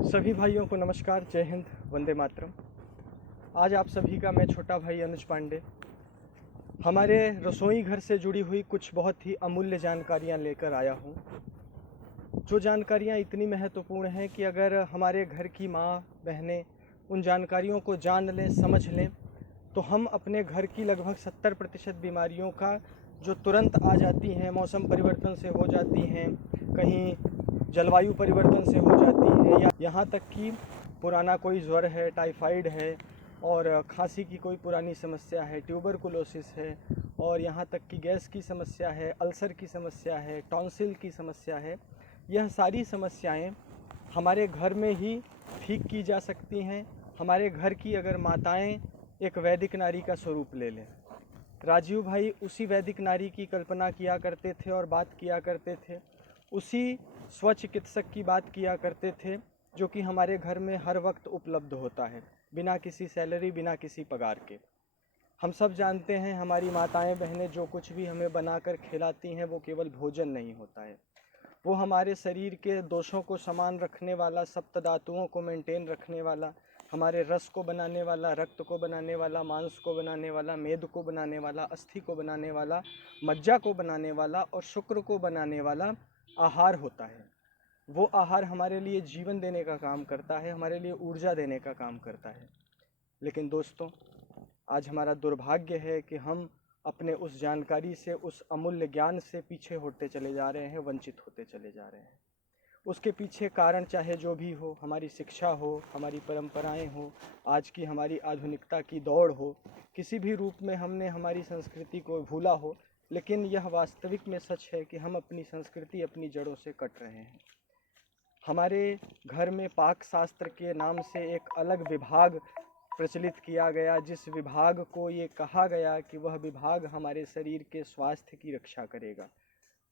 सभी भाइयों को नमस्कार, जय हिंद, वंदे मातरम। आज आप सभी का मैं छोटा भाई अनुज पांडे हमारे रसोई घर से जुड़ी हुई कुछ बहुत ही अमूल्य जानकारियां लेकर आया हूं। जो जानकारियां इतनी महत्वपूर्ण हैं कि अगर हमारे घर की माँ बहनें उन जानकारियों को जान लें, समझ लें, तो हम अपने घर की लगभग 70% बीमारियों का जो तुरंत आ जाती हैं, मौसम परिवर्तन से हो जाती हैं, कहीं जलवायु परिवर्तन से हो जाती है, या यहाँ तक कि पुराना कोई ज्वर है, टाइफाइड है और खांसी की कोई पुरानी समस्या है, ट्यूबरकुलोसिस है और यहाँ तक कि गैस की समस्या है, अल्सर की समस्या है, टॉन्सिल की समस्या है। यह सारी समस्याएं हमारे घर में ही ठीक की जा सकती हैं। हमारे घर की अगर माताएं एक वैदिक नारी का स्वरूप ले लें। राजीव भाई उसी वैदिक नारी की कल्पना किया करते थे और बात किया करते थे, उसी स्वचिकित्सक की बात किया करते थे जो कि हमारे घर में हर वक्त उपलब्ध होता है, बिना किसी सैलरी, बिना किसी पगार के। हम सब जानते हैं हमारी माताएं बहनें जो कुछ भी हमें बनाकर खिलाती हैं वो केवल भोजन नहीं होता है, वो हमारे शरीर के दोषों को समान रखने वाला, सप्तधातुओं को मेंटेन रखने वाला, हमारे रस को बनाने वाला, रक्त को बनाने वाला, मांस को बनाने वाला, मेद को बनाने वाला, अस्थि को बनाने वाला, मज्जा को बनाने वाला और शुक्र को बनाने वाला आहार होता है। वो आहार हमारे लिए जीवन देने का काम करता है, हमारे लिए ऊर्जा देने का काम करता है। लेकिन दोस्तों, आज हमारा दुर्भाग्य है कि हम अपने उस जानकारी से, उस अमूल्य ज्ञान से पीछे होते चले जा रहे हैं, वंचित होते चले जा रहे हैं। उसके पीछे कारण चाहे जो भी हो, हमारी शिक्षा हो, हमारी परंपराएं हो, आज की हमारी आधुनिकता की दौड़ हो, किसी भी रूप में हमने हमारी संस्कृति को भूला हो, लेकिन यह वास्तविक में सच है कि हम अपनी संस्कृति, अपनी जड़ों से कट रहे हैं। हमारे घर में पाक शास्त्र के नाम से एक अलग विभाग प्रचलित किया गया, जिस विभाग को ये कहा गया कि वह विभाग हमारे शरीर के स्वास्थ्य की रक्षा करेगा,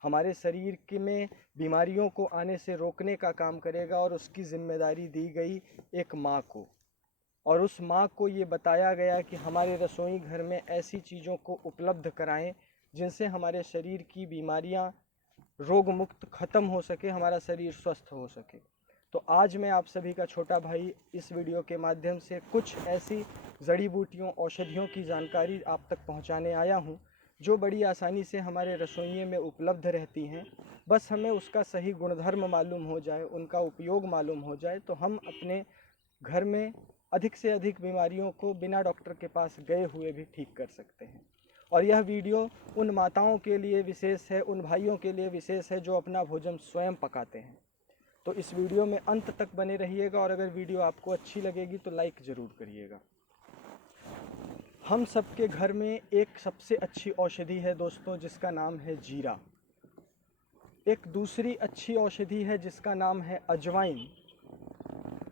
हमारे शरीर के में बीमारियों को आने से रोकने का काम करेगा, और उसकी जिम्मेदारी दी गई एक माँ को। और उस माँ को ये बताया गया कि हमारे रसोई घर में ऐसी चीज़ों को उपलब्ध कराएं जिनसे हमारे शरीर की बीमारियाँ रोग मुक्त खत्म हो सके, हमारा शरीर स्वस्थ हो सके। तो आज मैं आप सभी का छोटा भाई इस वीडियो के माध्यम से कुछ ऐसी जड़ी बूटियों, औषधियों की जानकारी आप तक पहुंचाने आया हूं जो बड़ी आसानी से हमारे रसोइये में उपलब्ध रहती हैं। बस हमें उसका सही गुणधर्म मालूम हो जाए, उनका उपयोग मालूम हो जाए, तो हम अपने घर में अधिक से अधिक बीमारियों को बिना डॉक्टर के पास गए हुए भी ठीक कर सकते हैं। और यह वीडियो उन माताओं के लिए विशेष है, उन भाइयों के लिए विशेष है जो अपना भोजन स्वयं पकाते हैं। तो इस वीडियो में अंत तक बने रहिएगा, और अगर वीडियो आपको अच्छी लगेगी तो लाइक ज़रूर करिएगा। हम सबके घर में एक सबसे अच्छी औषधि है दोस्तों, जिसका नाम है जीरा। एक दूसरी अच्छी औषधि है जिसका नाम है अजवाइन।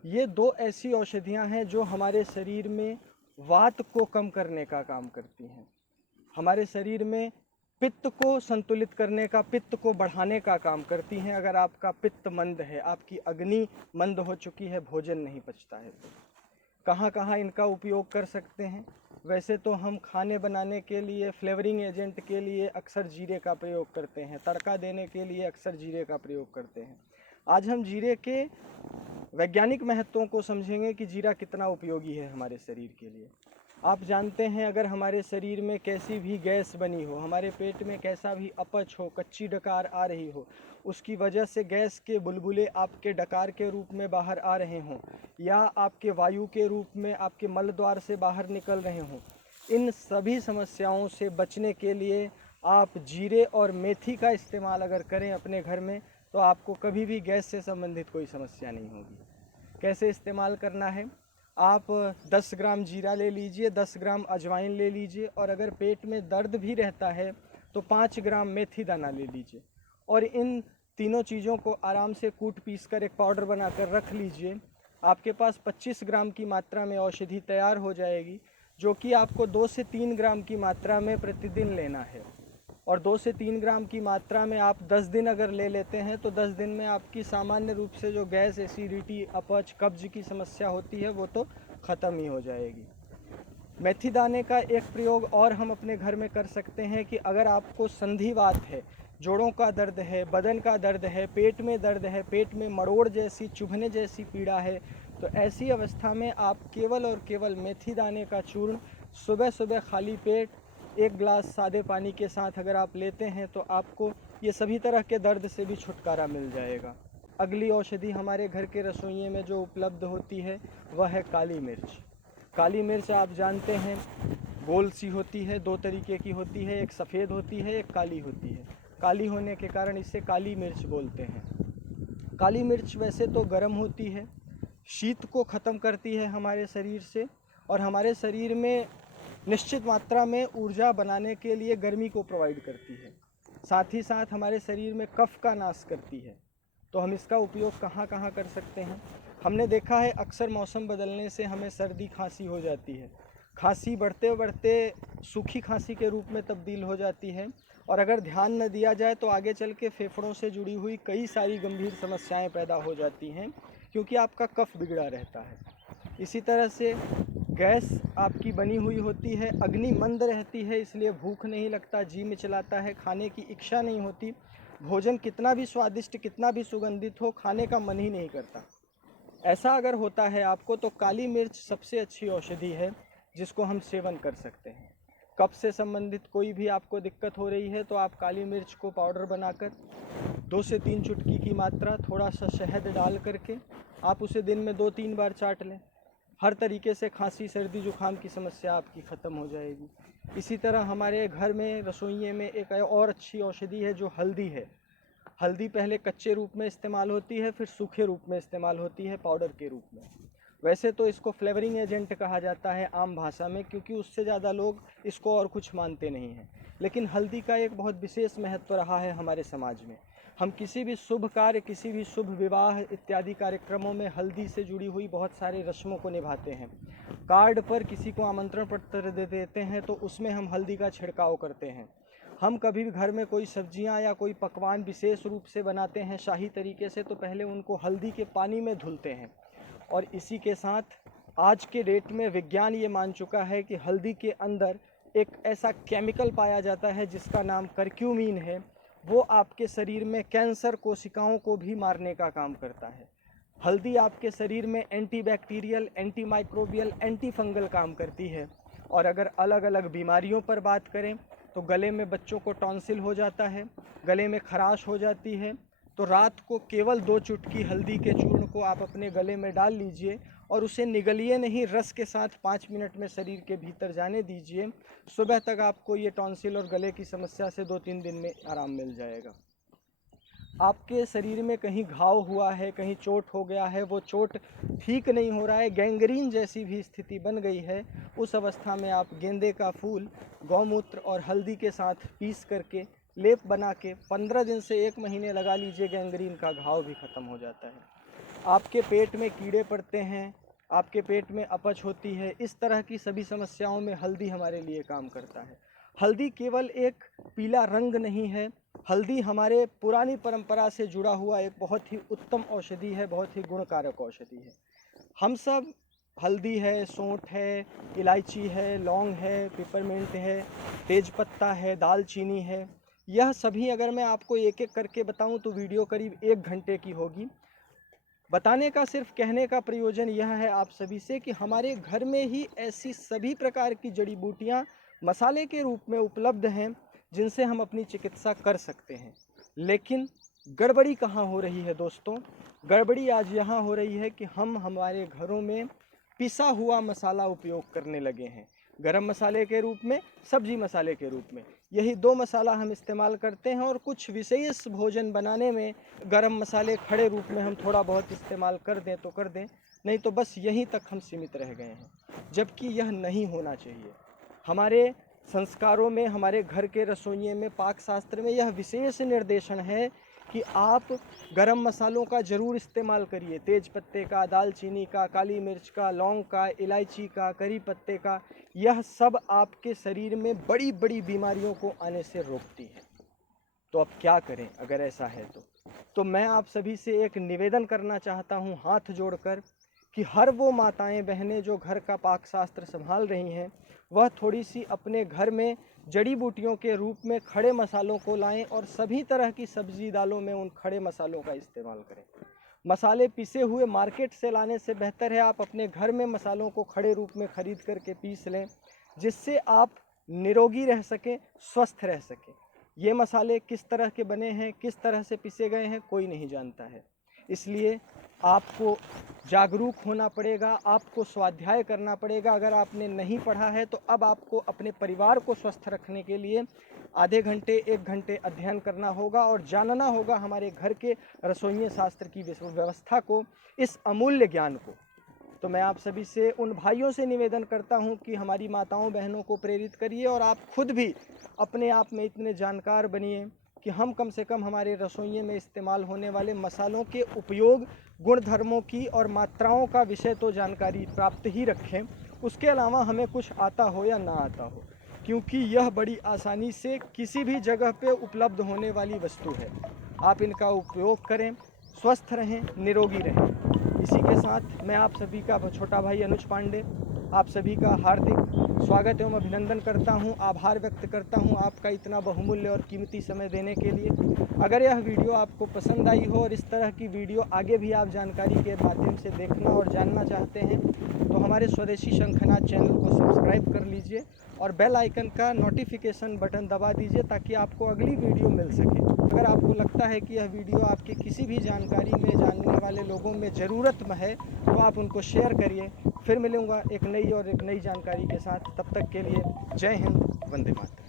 ये दो ऐसी औषधियाँ हैं जो हमारे शरीर में वात को कम करने का काम करती हैं, हमारे शरीर में पित्त को संतुलित करने का, पित्त को बढ़ाने का काम करती हैं। अगर आपका पित्त मंद है, आपकी अग्नि मंद हो चुकी है, भोजन नहीं पचता है, तो कहाँ कहाँ इनका उपयोग कर सकते हैं? वैसे तो हम खाने बनाने के लिए, फ्लेवरिंग एजेंट के लिए अक्सर जीरे का प्रयोग करते हैं, तड़का देने के लिए अक्सर जीरे का प्रयोग करते हैं। आज हम जीरे के वैज्ञानिक महत्वों को समझेंगे कि जीरा कितना उपयोगी है हमारे शरीर के लिए। आप जानते हैं, अगर हमारे शरीर में कैसी भी गैस बनी हो, हमारे पेट में कैसा भी अपच हो, कच्ची डकार आ रही हो, उसकी वजह से गैस के बुलबुले आपके डकार के रूप में बाहर आ रहे हों, या आपके वायु के रूप में आपके मल द्वार से बाहर निकल रहे हों, इन सभी समस्याओं से बचने के लिए आप जीरे और मेथी का इस्तेमाल अगर करें अपने घर में, तो आपको कभी भी गैस से संबंधित कोई समस्या नहीं होगी। कैसे इस्तेमाल करना है? आप 10 ग्राम जीरा ले लीजिए, 10 ग्राम अजवाइन ले लीजिए, और अगर पेट में दर्द भी रहता है तो 5 ग्राम मेथी दाना ले लीजिए, और इन तीनों चीज़ों को आराम से कूट पीस कर एक पाउडर बनाकर रख लीजिए। आपके पास 25 ग्राम की मात्रा में औषधि तैयार हो जाएगी, जो कि आपको 2 से 3 ग्राम की मात्रा में प्रतिदिन लेना है। और 2 से 3 ग्राम की मात्रा में आप 10 दिन अगर ले लेते हैं तो 10 दिन में आपकी सामान्य रूप से जो गैस, एसिडिटी, अपच, कब्ज की समस्या होती है वो तो ख़त्म ही हो जाएगी। मेथी दाने का एक प्रयोग और हम अपने घर में कर सकते हैं कि अगर आपको संधिवात है, जोड़ों का दर्द है, बदन का दर्द है, पेट में दर्द है, पेट में मरोड़ जैसी चुभने जैसी पीड़ा है, तो ऐसी अवस्था में आप केवल और केवल मेथी दाने का चूर्ण सुबह सुबह खाली पेट 1 गिलास सादे पानी के साथ अगर आप लेते हैं तो आपको ये सभी तरह के दर्द से भी छुटकारा मिल जाएगा। अगली औषधि हमारे घर के रसोइये में जो उपलब्ध होती है वह है काली मिर्च। काली मिर्च आप जानते हैं गोल सी होती है, 2 तरीके की होती है, एक सफ़ेद होती है, एक काली होती है। काली होने के कारण इसे काली मिर्च बोलते हैं। काली मिर्च वैसे तो गर्म होती है, शीत को ख़त्म करती है हमारे शरीर से और हमारे शरीर में निश्चित मात्रा में ऊर्जा बनाने के लिए गर्मी को प्रोवाइड करती है। साथ ही साथ हमारे शरीर में कफ का नाश करती है। तो हम इसका उपयोग कहाँ कहाँ कर सकते हैं? हमने देखा है अक्सर मौसम बदलने से हमें सर्दी खांसी हो जाती है। खांसी बढ़ते बढ़ते सूखी खांसी के रूप में तब्दील हो जाती है और अगर ध्यान न दिया जाए तो आगे चल के फेफड़ों से जुड़ी हुई कई सारी गंभीर समस्याएं पैदा हो जाती हैं, क्योंकि आपका कफ बिगड़ा रहता है। इसी तरह से गैस आपकी बनी हुई होती है, अग्नि मंद रहती है, इसलिए भूख नहीं लगता, जी मिचलाता है, खाने की इच्छा नहीं होती, भोजन कितना भी स्वादिष्ट कितना भी सुगंधित हो खाने का मन ही नहीं करता। ऐसा अगर होता है आपको तो काली मिर्च सबसे अच्छी औषधि है जिसको हम सेवन कर सकते हैं। कफ से संबंधित कोई भी आपको दिक्कत हो रही है तो आप काली मिर्च को पाउडर बनाकर 2 से 3 चुटकी की मात्रा थोड़ा सा शहद डाल करके आप उसे दिन में 2-3 बार चाट लें। हर तरीके से खांसी सर्दी जुकाम की समस्या आपकी ख़त्म हो जाएगी। इसी तरह हमारे घर में रसोइये में एक और अच्छी औषधि है जो हल्दी है। हल्दी पहले कच्चे रूप में इस्तेमाल होती है, फिर सूखे रूप में इस्तेमाल होती है पाउडर के रूप में। वैसे तो इसको फ्लेवरिंग एजेंट कहा जाता है आम भाषा में, क्योंकि उससे ज़्यादा लोग इसको और कुछ मानते नहीं हैं। लेकिन हल्दी का एक बहुत विशेष महत्व रहा है हमारे समाज में। हम किसी भी शुभ कार्य, किसी भी शुभ विवाह इत्यादि कार्यक्रमों में हल्दी से जुड़ी हुई बहुत सारे रस्मों को निभाते हैं। कार्ड पर किसी को आमंत्रण पत्र दे देते हैं तो उसमें हम हल्दी का छिड़काव करते हैं। हम कभी भी घर में कोई सब्जियां या कोई पकवान विशेष रूप से बनाते हैं शाही तरीके से तो पहले उनको हल्दी के पानी में धुलते हैं। और इसी के साथ आज के डेट में विज्ञान ये मान चुका है कि हल्दी के अंदर एक ऐसा केमिकल पाया जाता है जिसका नाम करक्यूमिन है। वो आपके शरीर में कैंसर कोशिकाओं को भी मारने का काम करता है। हल्दी आपके शरीर में एंटीबैक्टीरियल, एंटीमाइक्रोबियल, एंटी फंगल काम करती है। और अगर अलग अलग बीमारियों पर बात करें तो गले में बच्चों को टॉन्सिल हो जाता है, गले में खराश हो जाती है, तो रात को केवल 2 चुटकी हल्दी के चूर्ण को आप अपने गले में डाल लीजिए और उसे निगलिए नहीं, रस के साथ 5 मिनट में शरीर के भीतर जाने दीजिए। सुबह तक आपको ये टॉन्सिल और गले की समस्या से 2-3 दिन में आराम मिल जाएगा। आपके शरीर में कहीं घाव हुआ है, कहीं चोट हो गया है, वो चोट ठीक नहीं हो रहा है, गैंग्रीन जैसी भी स्थिति बन गई है, उस अवस्था में आप गेंदे का फूल गौमूत्र और हल्दी के साथ पीस करके लेप बना के 15 दिन से 1 महीने लगा लीजिए, गैंग्रीन का घाव भी ख़त्म हो जाता है। आपके पेट में कीड़े पड़ते हैं, आपके पेट में अपच होती है, इस तरह की सभी समस्याओं में हल्दी हमारे लिए काम करता है। हल्दी केवल एक पीला रंग नहीं है, हल्दी हमारे पुरानी परंपरा से जुड़ा हुआ एक बहुत ही उत्तम औषधि है, बहुत ही गुणकारक औषधि है। हम सब हल्दी है, सौंठ है, इलायची है, लौंग है, पिपरमिंट है, तेज़पत्ता है, दालचीनी है, यह सभी अगर मैं आपको एक एक करके बताऊं तो वीडियो करीब 1 घंटे की होगी। बताने का सिर्फ कहने का प्रयोजन यह है आप सभी से कि हमारे घर में ही ऐसी सभी प्रकार की जड़ी बूटियाँ मसाले के रूप में उपलब्ध हैं जिनसे हम अपनी चिकित्सा कर सकते हैं। लेकिन गड़बड़ी कहाँ हो रही है दोस्तों? गड़बड़ी आज यहाँ हो रही है कि हम हमारे घरों में पिसा हुआ मसाला उपयोग करने लगे हैं, गरम मसाले के रूप में, सब्जी मसाले के रूप में। यही 2 मसाला हम इस्तेमाल करते हैं और कुछ विशेष भोजन बनाने में गरम मसाले खड़े रूप में हम थोड़ा बहुत इस्तेमाल कर दें तो कर दें, नहीं तो बस यहीं तक हम सीमित रह गए हैं, जबकि यह नहीं होना चाहिए। हमारे संस्कारों में, हमारे घर के रसोइये में, पाक शास्त्र में यह विशेष निर्देशन है कि आप गरम मसालों का ज़रूर इस्तेमाल करिए, तेज पत्ते का, दालचीनी का, काली मिर्च का, लौंग का, इलायची का, करी पत्ते का। यह सब आपके शरीर में बड़ी बड़ी बीमारियों को आने से रोकती है। तो अब क्या करें अगर ऐसा है तो मैं आप सभी से एक निवेदन करना चाहता हूँ हाथ जोड़कर कि हर वो माताएं बहनें जो घर का पाक शास्त्र संभाल रही हैं वह थोड़ी सी अपने घर में जड़ी बूटियों के रूप में खड़े मसालों को लाएं और सभी तरह की सब्जी दालों में उन खड़े मसालों का इस्तेमाल करें। मसाले पिसे हुए मार्केट से लाने से बेहतर है आप अपने घर में मसालों को खड़े रूप में खरीद करके पीस लें, जिससे आप निरोगी रह सकें, स्वस्थ रह सकें। ये मसाले किस तरह के बने हैं, किस तरह से पिसे गए हैं, कोई नहीं जानता है। इसलिए आपको जागरूक होना पड़ेगा, आपको स्वाध्याय करना पड़ेगा। अगर आपने नहीं पढ़ा है तो अब आपको अपने परिवार को स्वस्थ रखने के लिए आधे घंटे 1 घंटे अध्ययन करना होगा और जानना होगा हमारे घर के रसोई शास्त्र की व्यवस्था को, इस अमूल्य ज्ञान को। तो मैं आप सभी से, उन भाइयों से निवेदन करता हूं कि हमारी माताओं बहनों को प्रेरित करिए और आप खुद भी अपने आप में इतने जानकार बनिए कि हम कम से कम हमारे रसोई में इस्तेमाल होने वाले मसालों के उपयोग, गुणधर्मों की और मात्राओं का विषय तो जानकारी प्राप्त ही रखें। उसके अलावा हमें कुछ आता हो या ना आता हो, क्योंकि यह बड़ी आसानी से किसी भी जगह पे उपलब्ध होने वाली वस्तु है। आप इनका उपयोग करें, स्वस्थ रहें, निरोगी रहें। इसी के साथ मैं आप सभी का छोटा भाई अनुज पांडे आप सभी का हार्दिक स्वागत एवं अभिनंदन करता हूं, आभार व्यक्त करता हूं आपका इतना बहुमूल्य और कीमती समय देने के लिए। अगर यह वीडियो आपको पसंद आई हो और इस तरह की वीडियो आगे भी आप जानकारी के माध्यम से देखना और जानना चाहते हैं तो हमारे स्वदेशी शंखनाद चैनल को सब्सक्राइब कर लीजिए और बेल आइकन का नोटिफिकेशन बटन दबा दीजिए ताकि आपको अगली वीडियो मिल सके। अगर आपको लगता है कि यह वीडियो आपके किसी भी जानकारी में जानने वाले लोगों में ज़रूरत में है तो आप उनको शेयर करिए। फिर मिलूँगा एक नई जानकारी के साथ। तब तक के लिए जय हिंद, वंदे मातरम।